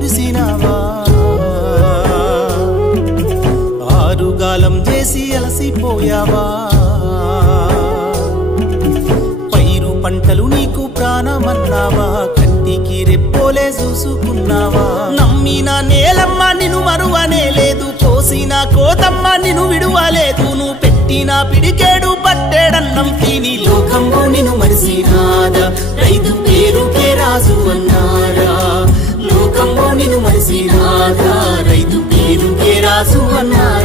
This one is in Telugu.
మురిసినావా ఆరుగాలం చేసి అలసిపోయావా పైరు పంటలు నీకు ప్రాణమన్నావా కంటికి రెప్పోలే చూసుకున్నావా నమ్మిన నేలమ్మ నిన్ను మరువనే లేదు కోసిన కోతమ్మ నిన్ను విడువలేదు నువ్వు పెట్టిన పిడికేడు పట్టేడన్నం తిని లోకంలో నిన్ను మరిసినాదా రైతు పేరుకే రాజు అన్నారా లోకంలో నిన్ను మరిసినాదా రైతు పేరుకే రాజు అన్నారా